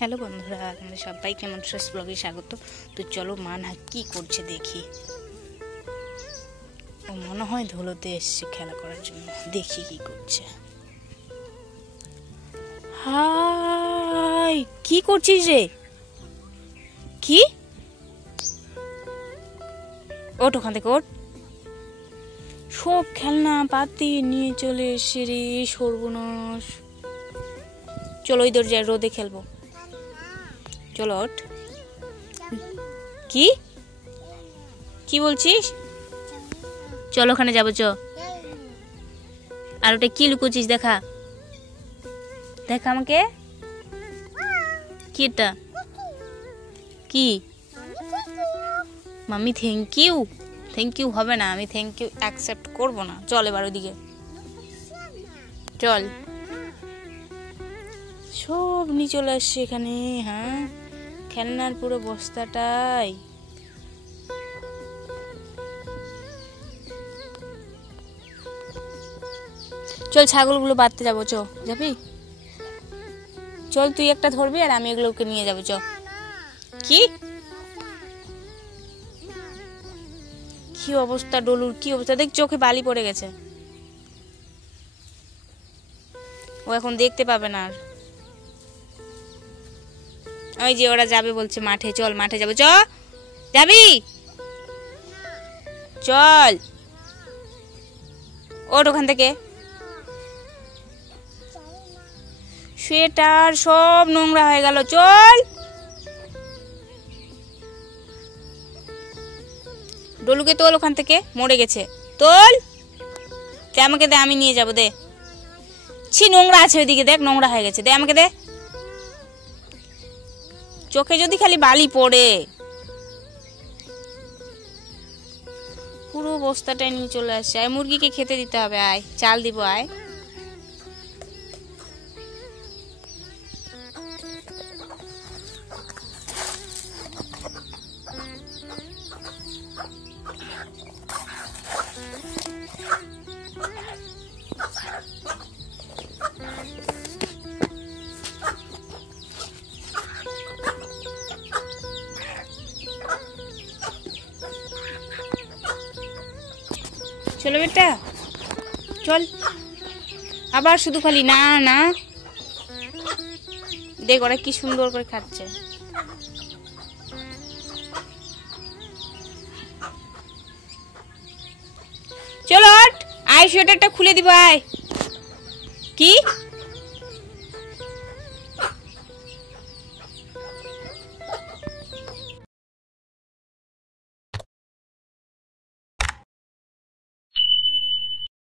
হ্যালো বন্ধুরা, আমাদের সবাইকে মনসাস ব্লগে স্বাগত। তো চলো মানহা কি করছে দেখি। ও মনে হয় ধুলোতে এসছে খেলা করার জন্য, দেখি কি করছে। হাই, কি করছিস রে? কি? ওঠ ওখান থেকে, ওঠ। সব খেলনা পাতি নিয়ে চলে এসে রে, সর্বনাশ। চলো ওই দরজায় রোদে খেলবো, চলো ওঠ। কি কি বলছিস? চলো ওখানে যাবো, চ। আর ওটা কি লুকোছিস? দেখা দেখা আমাকে। কি এটা? কি? Mummy thank you. Thank you হবে না, আমি থ্যাংক ইউ অ্যাকসেপ্ট করবো না। চল এবার ওদিকে চল। সব নিয়ে চলে আসছে এখানে। হ্যাঁ, খেলনার পুরো বস্তাটাই। চল ছাগলগুলো বাঁধতে যাবো, চ। যাবি? চল, তুই একটা ধরবি আর আমি এগুলোকে নিয়ে যাবো, চ। কি কি অবস্থা ডলুর, কি অবস্থা দেখ, চোখে বালি পড়ে গেছে। ও এখন দেখতে পাবে না আর। ওই যে ওরা যাবে বলছে মাঠে, চল মাঠে যাবো, চ। যাবি? চল, ওঠ ওখান থেকে। সোয়েটার সব নোংরা হয়ে গেল, চল। ডলুকে তোল ওখান থেকে, মরে গেছে, তোল। দে আমাকে, দে, আমি নিয়ে যাবো, দে। ছি, নোংরা আছে ওইদিকে, দেখ নোংরা হয়ে গেছে, দে আমাকে, দে। চোখে যদি খালি বালি পড়ে। পুরো বস্তাটাই নিয়ে চলে আসছে। আয়, মুরগিকে খেতে দিতে হবে, আয় চাল দিব, আয়। চলো বেটা, চল। আবার শুধু খালি না না। দেখ ওরা কি সুন্দর করে খাচ্ছে। চলো আয়, সোয়েটারটা খুলে দিব, আয়। কি?